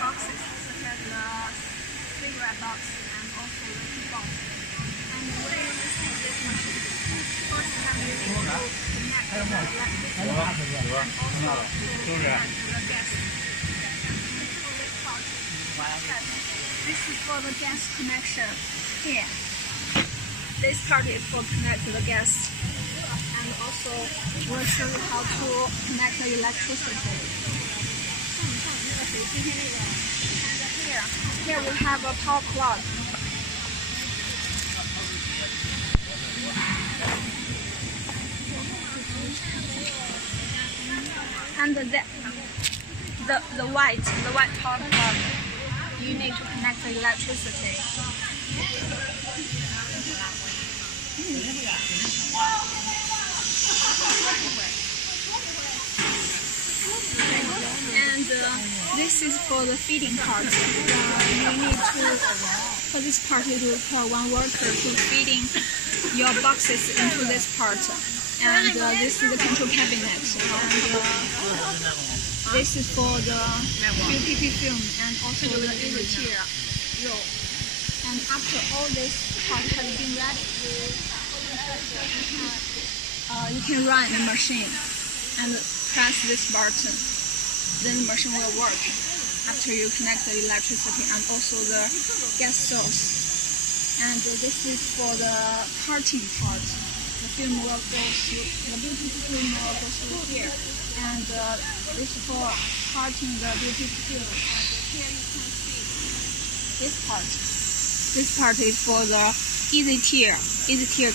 boxes such as the cigarette box and also the tea box. And when you receive this machine, first time you need to connect the electricity and also to connect to the gas. This is for the gas connection here. This part is for connect to the gas. And also we'll show you how to connect the electricity. And here we have a power plug. And the white power plug, you need to connect the electricity. And this is for the feeding part. You need to, for this part, you require one worker to feeding your boxes into this part. And this is the control cabinet. And this is for the BPP film and also the easy tier roll. And after all this part has been ready, you can run the machine and press this button. Then the machine will work after you connect the electricity and also the gas source. And this is for the carting part. The film will go through, the BPP film will go through here. And this is for carting the BPP film. And here you can see this part. This part is for the easy tier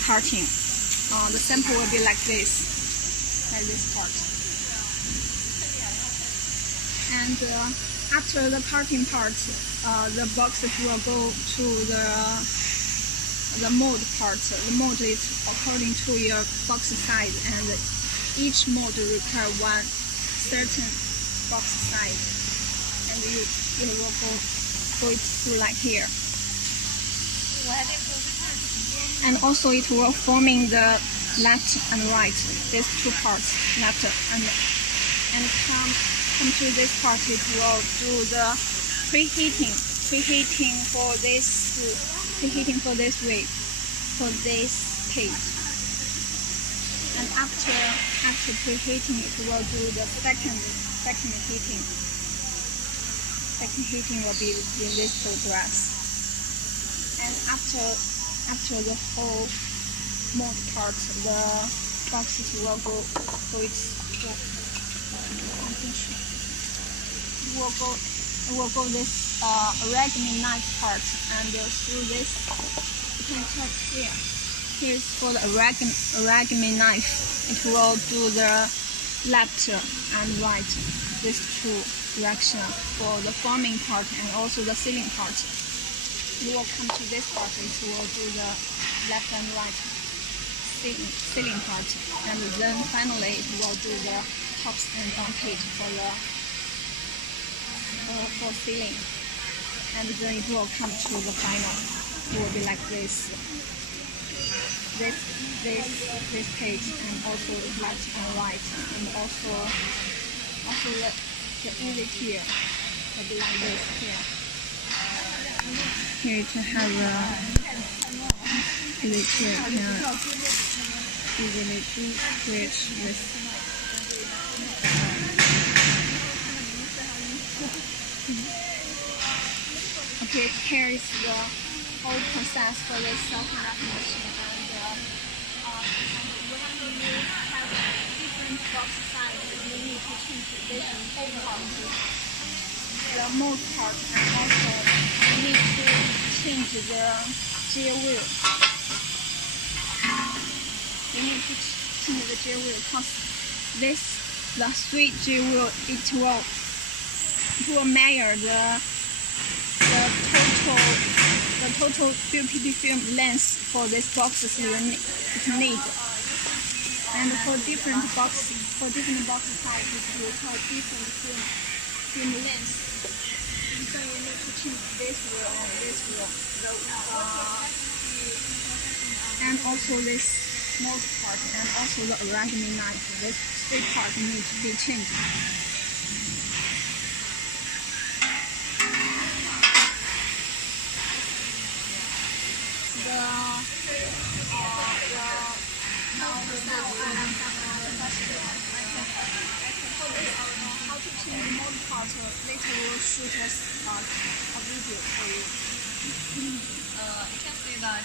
carting. The sample will be like this part. And after the carting part, the boxes will go to the mold part. The mold is according to your box size, and each mold requires one certain box size, and you will go it through like here. And also it will forming the left and right, these two parts, left and come to this part. It will do the preheating for this way, for this case. And after preheating, it will do the second heating. Second heating will be in this progress. And after the whole mold part, the boxes will go this origami knife part, and through this you can check here. Here's for the origami knife. It will do the left and right, these two directions for the forming part and also the sealing part. It will come to this part. It will do the left and right sealing part, and then finally it will do the tops and down page for sealing, and then it will come to the final. It will be like this page, and also left and right, and also the easy tier will be like this here. Here you can have easy tier here. Easily to switch this. Okay, here is the whole process for this self-connect machine, and when you have different box sizes, you need to change this whole part, the mold part, and also you need to change the gear wheel. You need to change the gear wheel because the 3 gear wheel, it will measure the total BPP film length for this boxes you need. And for different box sizes, you require different film length. And so you need to change this wheel and this wheel. And also this mold part and also the arrangement knife. This three parts need to be changed. How to change the mold part, later we'll shoot a video for you. You can see that